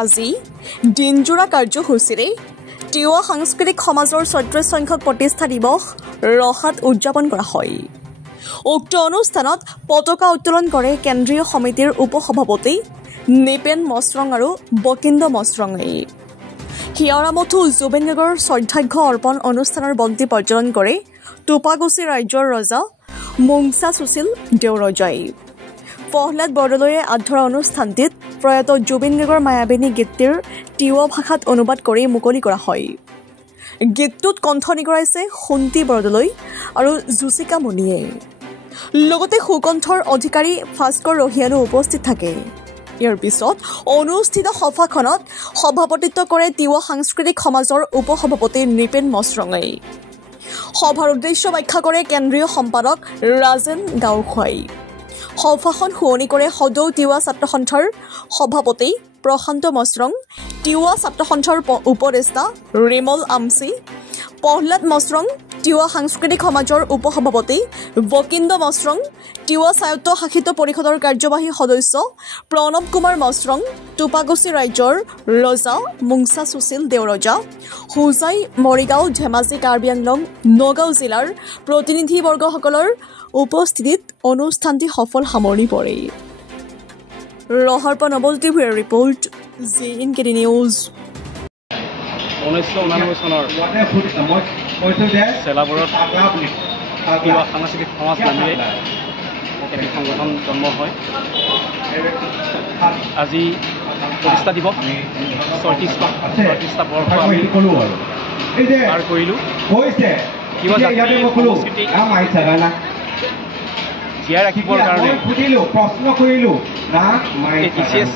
আজি দিনজোৰা কাৰ্যসূচীৰে তিৱা সাংস্কৃতিক সমাজৰ ৩৬ সংখ্যক প্ৰতিষ্ঠা দিৱস ৰহাত উদযাপন কৰা হয়। উক্ত অনুষ্ঠানত পতাকা উত্তোলন কৰে কেন্দ্ৰীয় সমিতিৰ উপসভাপতি নিপেন মছৰং আৰু বকিন্দ মছৰঙে। হিয়াৰামঠু জুবিন গাৰ্গৰ শ্ৰদ্ধাৰ্ঘ্য অৰ্পণ অনুষ্ঠানৰ বন্তি প্ৰজ্বলন কৰে টোপাগুচি ৰাজ্যৰ ৰজা মুংচা সুশীল দেওৰজাই। প্ৰহ্লাদ বৰদলৈয়ে আধৰা অনুষ্ঠানটিত প্ৰয়াত জুবিন গাৰ্গৰ মায়াবিনী গীতটিৰ তিৱা ভাষাত অনুবাদ কৰি মুকলি কৰা হয়। গীতটোত কণ্ঠ নিগৰাইছে সুন্তি বৰদলৈ আৰু জুচিকা মুনিয়ে। লগতে সুকণ্ঠৰ অধিকাৰী ভাস্কৰ ৰহিয়ানো উপস্থিত থাকে। ইয়াৰ পিছত অনুষ্ঠিত সভাখনত সভাপতিত্ব কৰে তিৱা সাংস্কৃতিক সমাজৰ উপসভাপতি নৃপেন মছৰঙে। সভাৰ উদ্দেশ্য ব্যাখ্যা কৰে কেন্দ্ৰীয় সম্পাদক ৰাজেন গাঁওখোৱাই। সভাখন শুৱনি কৰে সদৌ তিৱা ছাত্ৰ সন্থাৰ সভাপতি প্ৰশান্ত মছৰং, তিৱা ছাত্ৰ সন্থাৰ উপদেষ্টা ৰিমল আমচি, প্ৰহ্লাদ মছৰং, তিৱা সাংস্কৃতিক সমাজৰ উপসভাপতি বকিন্দ মছৰং, তিৱা স্বায়ত্ত শাসিত পৰিষদৰ কাৰ্যবাহী সদস্য প্ৰণৱ কুমাৰ মছৰং, টোপাগুচি ৰাজ্যৰ ৰজা মুংচা সুশীল দেওৰজা, হোজাই, মৰিগাঁও, ধেমাজি, কাৰ্বি আংলং, নগাঁও জিলাৰ প্ৰতিনিধিবৰ্গসকলৰ উপস্থিতিত অনুষ্ঠানটি সফল সামৰণি পৰে। ৰহাৰ পৰা নবল টিভিৰ ৰিপৰ্ট JNKT নিউজ। 1999 চনৰ চেলাবৰত তিৱা সাংস্কৃতিক সমাজ নামেৰে এটি সংগঠন জন্ম হয়। আজি প্ৰতিষ্ঠা দিৱস ৩৬টা বৰ্ষ আমি পাৰ কৰিলোঁ। তিৱা জাতিৰ সংস্কৃতি জীয়াই ৰাখিবৰ কাৰণে TCS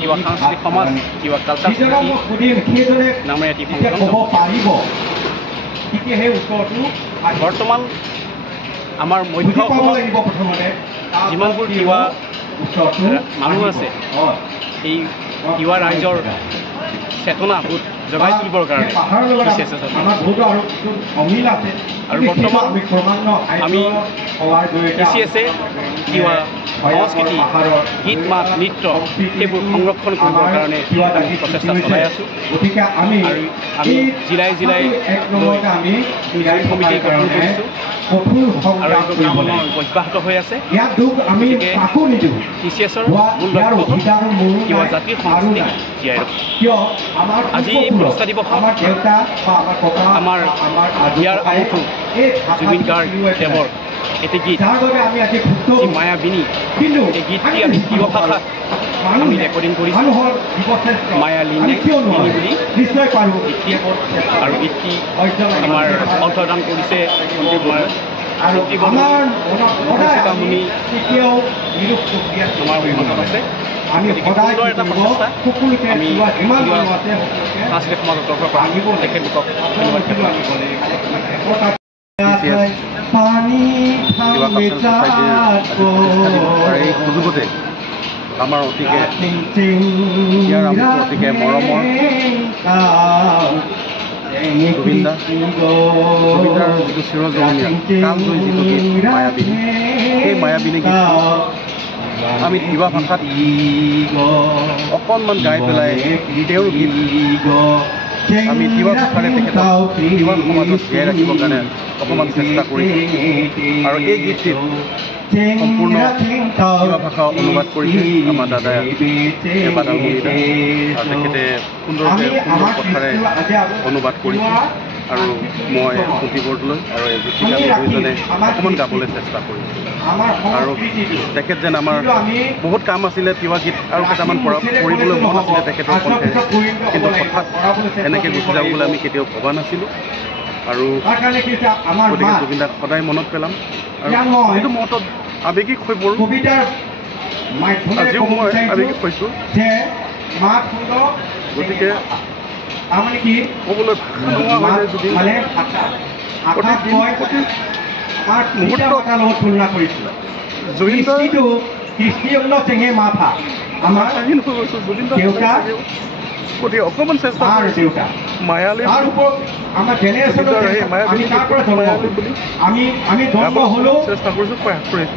তিৱা সাংস্কৃতিক সমাজ তিৱা কালচাৰ নামেৰে এটি সংগঠন। বৰ্তমান আমাৰ মধ্য অসমত যিমানবোৰ তিৱা মানুহ আছে এই তিৱা ৰাইজৰ চেতনাবোধ জগাই তুলিবৰ কাৰণে আৰু বৰ্তমান আমি TCSে তিৱা সংস্কৃতি গীত মাত নৃত্য সেইবোৰ সংৰক্ষণ কৰিবৰ কাৰণে প্ৰচেষ্টা চলাই আছোঁ। আৰু আমি জিলাই জিলাই সমিতি গঠন কৰিছোঁ আৰু এইটো কাম অব্যাহত হৈ আছে। গতিকে TCSৰ মূল লক্ষ্য তিৱা জাতিৰ সংস্কৃতিক জীয়াই ৰখা। আজি এই প্ৰতিষ্ঠা দিৱসত আমাৰ হিয়াৰ আমঠু জুবিন গাৰ্গ দেৱৰ এটি গীত যি মায়াবিনী, এই গীতটি আমি তিৱা ভাষাত আমি ৰেকৰ্ডিং কৰিছোঁ মায়ালিনী বুলি গীতটি। আৰু গীতটি আমাৰ কণ্ঠদান কৰিছে জুচিকা মুনি আমাৰ অভিমতত আছে। সুন্দৰ এটা প্ৰচেষ্টা আমি সাংস্কৃতিক সমাজৰ তৰফৰ পৰা তেখেতলোকক ধন্যবাদ জ্ঞাপন এই সুযোগতে আমাৰ অতিকে ইয়াৰ অতিকে মৰমৰ জুবিনদাৰ যিটো চিৰজনীয়া কালজয়ী যিটো গীত মায়াবিনী, সেই মায়াবিনী গীত আমি তিৱা ভাষাত অকণমান গাই পেলাই তেওঁৰ গীত আমি তিৱা ভাষাৰে তেখেতক তিৱা সমাজত জীয়াই ৰাখিবৰ কাৰণে অকণমান চেষ্টা কৰিছোঁ। আৰু এই গীতটিত সম্পূৰ্ণ তিৱা ভাষা অনুবাদ কৰিছে আমাৰ দাদাই বাদালমণিদা, আৰু তেখেতে সুন্দৰ কথাৰে অনুবাদ কৰিছে। আৰু মই সুন্তি বৰদলৈ আৰু জুচিকা দুয়োজনে অকণমান গাবলৈ চেষ্টা কৰিছোঁ। আৰু তেখেত যেন আমাৰ বহুত কাম আছিলে তিৱা গীত আৰু কেইটামান কৰিবলৈ মন আছিলে তেখেতৰ কণ্ঠেৰে, কিন্তু হঠাৎ এনেকৈ গুচি যাব বুলি আমি কেতিয়াও ভবা নাছিলোঁ। আৰু গতিকে জুবিনদাক সদায় মনত পেলাম আৰু সেইটো মহত্বত আৱেগিক হৈ পৰোঁ। আজিও মই আৱেগিক হৈছোঁ। গতিকে ক'বলৈ ভাষা নোহোৱা হৈ যায় জুবিন গতিকে অকণমান চেষ্টা কৰিছোঁ মায়ালী বুলি চেষ্টা কৰিছোঁ, প্ৰয়াস কৰিছোঁ।